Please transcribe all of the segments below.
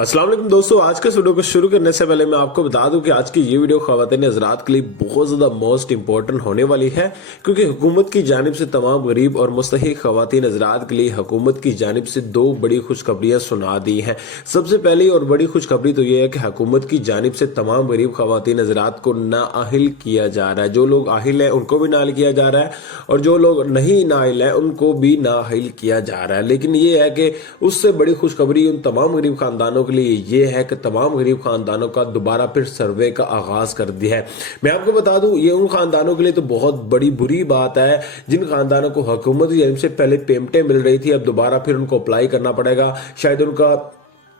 अस्सलाम वालेकुम दोस्तों, आज के वीडियो को शुरू करने से पहले मैं आपको बता दूं कि आज की ये वीडियो ख़वातीन हज़रात के लिए बहुत ज़्यादा मोस्ट इंपॉर्टेंट होने वाली है, क्योंकि हुकूमत की जानिब से तमाम गरीब और मुस्तहिक ख़वातीन हज़रात के लिए हुकूमत की जानिब से दो बड़ी खुशखबरियाँ सुना दी हैं। सबसे पहली और बड़ी खुशखबरी तो ये है कि हुकूमत की जानिब से तमाम गरीब ख़वातीन हज़रात को नाअहिल किया जा रहा है। जो लोग अहिल हैं उनको भी नाअहिल किया जा रहा है और जो लोग नहीं नाअहिल हैं उनको भी नाअहिल किया जा रहा है। लेकिन ये है कि उससे बड़ी खुशखबरी उन तमाम गरीब खानदानों के लिए ये है कि तमाम गरीब खानदानों का दोबारा फिर सर्वे का आगाज कर दिया है। मैं आपको बता दूं, ये उन खानदानों के लिए तो बहुत बड़ी बुरी बात है जिन खानदानों को हुकूमत की जानिब से पहले पेमेंटें मिल रही थी, अब दोबारा फिर उनको अप्लाई करना पड़ेगा। शायद उनका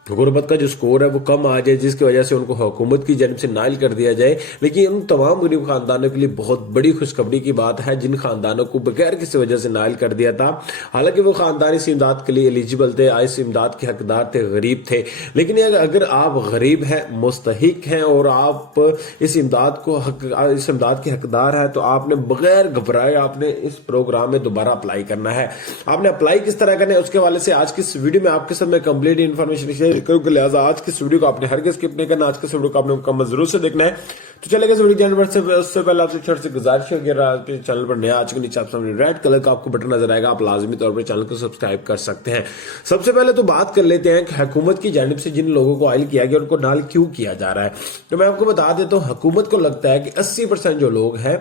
गुर्बत का जो स्कोर है वो कम आ जाए, जिसकी वजह से उनको हुकूमत की जानिब से नाइल कर दिया जाए। लेकिन उन तमाम गरीब खानदानों के लिए बहुत बड़ी खुशखबरी की बात है जिन खानदानों को बगैर किसी वजह से नाइल कर दिया था। हालांकि वो खानदान इस इमदाद के लिए एलिजिबल थे, इस इमदाद के हकदार थे, गरीब थे। लेकिन अगर आप गरीब हैं, मुस्तहिक हैं और आप इस इमदाद के हकदार हैं तो आपने बगैर घबराए आपने इस प्रोग्राम में दोबारा अप्लाई करना है। आपने अप्लाई किस तरह करना है उसके वाले से आज की इस वीडियो में आपके साथ मैं कंप्लीट इन्फॉर्मेशन शेयर करूंगा, लिहाजा आज की इस वीडियो को आपने हर किस स्किप नहीं करना। आज के इस वीडियो को आपने मुकम्मल जरूर से देखना है। तो चलेगा इस वीडियो जानवर से उससे पहले आपसे छोटी सी गुजारिश है, अगर आपके चैनल पर नया आज के नीचे आप सामने रेड कलर का आपको बटन नजर आएगा, आप लाजमी तौर पर चैनल को सब्सक्राइब कर सकते हैं। सबसे पहले तो बात कर लेते हैं कि हुकूमत की जानिब से जिन लोगों को आइल किया गया उनको नाल क्यों किया जा रहा है। तो मैं आपको बता देता हूं, हुकूमत को लगता है कि 80% जो लोग हैं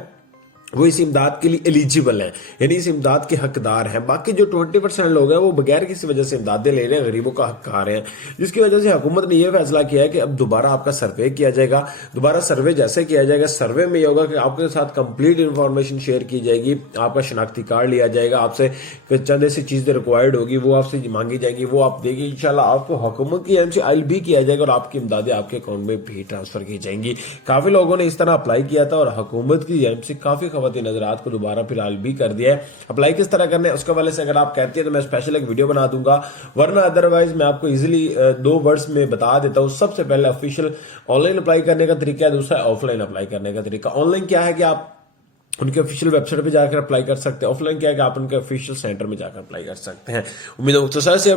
वो इस इमदाद के लिए एलिजिबल हैं, यानी इस इमदाद के हकदार हैं। बाकी जो 20% लोग हैं वो बगैर किसी वजह से इमदादें ले रहे हैं, गरीबों का हक खा रहे हैं, जिसकी वजह से हुकूमत ने यह फैसला किया है कि अब दोबारा आपका सर्वे किया जाएगा। दोबारा सर्वे जैसे किया जाएगा, सर्वे में यह होगा कि आपके साथ कंप्लीट इंफॉर्मेशन शेयर की जाएगी, आपका शनाख्ती कार्ड लिया जाएगा, आपसे चंद ऐसी चीजें रिक्वायर्ड होगी वो आपसे मांगी जाएगी, वो आप देंगे। इंशाल्लाह आपको हुकूमत की जानिब से आइल भी किया जाएगा और आपकी इमदादें आपके अकाउंट में भी ट्रांसफर की जाएंगी। काफी लोगों ने इस तरह अप्लाई किया था और हुकूमत की जानिब से काफी खवातीन हज़रात को दोबारा फिर हाल भी कर दिया है। अप्लाई किस तरह करना है उसके वाले से अगर आप कहती है तो मैं स्पेशल एक वीडियो बना दूंगा, वरना अदरवाइज मैं आपको इजीली 2 वर्ड्स में बता देता हूं। सबसे पहले ऑफिशियल ऑनलाइन अप्लाई करने का तरीका है, दूसरा ऑफलाइन अप्लाई करने का तरीका। ऑनलाइन क्या है कि आप उनके ऑफिशियल वेबसाइट पे जाकर अप्लाई कर सकते हैं, ऑफलाइन क्या है कि आप उनके ऑफिशियल सेंटर में जाकर अप्लाई कर सकते हैं। उम्मीद है मुख्तसर से